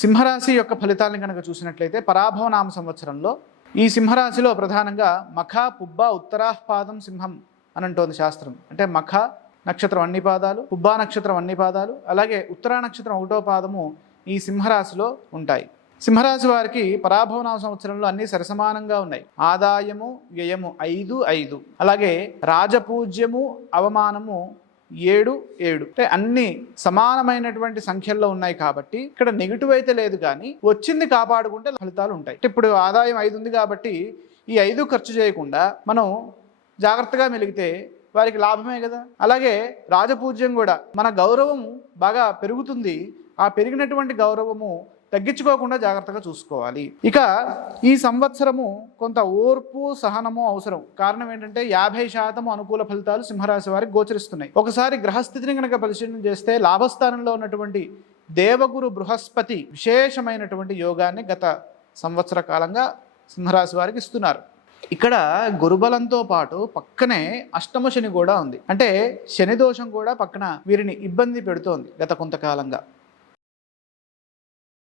సింహరాశి యొక్క ఫలితాలను కనుక చూసినట్లయితే పరాభవ నామ సంవత్సరంలో ఈ సింహరాశిలో ప్రధానంగా మఖ పుబ్బ ఉత్తరాపాదం సింహం అని అంటోంది శాస్త్రం. అంటే మఖ నక్షత్రం అన్ని పాదాలు, పుబ్బా నక్షత్రం అన్ని పాదాలు, అలాగే ఉత్తరా నక్షత్రం ఒకటో పాదము ఈ సింహరాశిలో ఉంటాయి. సింహరాశి వారికి పరాభవ నామ సంవత్సరంలో అన్ని సరసమానంగా ఉన్నాయి. ఆదాయము వ్యయము 5-5, అలాగే రాజపూజ్యము అవమానము 7-7, అంటే అన్ని సమానమైనటువంటి సంఖ్యల్లో ఉన్నాయి. కాబట్టి ఇక్కడ నెగిటివ్ అయితే లేదు, కానీ వచ్చింది కాపాడుకుంటే ఫలితాలు ఉంటాయి. ఇప్పుడు ఆదాయం 5 ఉంది కాబట్టి ఈ 5 ఖర్చు చేయకుండా మనం జాగ్రత్తగా మెలిగితే వారికి లాభమే కదా. అలాగే రాజపూజ్యం కూడా, మన గౌరవం బాగా పెరుగుతుంది. ఆ పెరిగినటువంటి గౌరవము తగ్గించుకోకుండా జాగ్రత్తగా చూసుకోవాలి. ఇక ఈ సంవత్సరము కొంత ఓర్పు సహనము అవసరం. కారణం ఏంటంటే 50% అనుకూల ఫలితాలు సింహరాశి వారికి గోచరిస్తున్నాయి. ఒకసారి గ్రహస్థితిని కనుక పరిశీలన చేస్తే లాభస్థానంలో ఉన్నటువంటి దేవగురు బృహస్పతి విశేషమైనటువంటి యోగాన్ని గత సంవత్సర కాలంగా సింహరాశి వారికి ఇస్తున్నారు. ఇక్కడ గురుబలంతో పాటు పక్కనే అష్టమ శని కూడా ఉంది. అంటే శని దోషం కూడా పక్కన వీరిని ఇబ్బంది పెడుతోంది గత కొంతకాలంగా.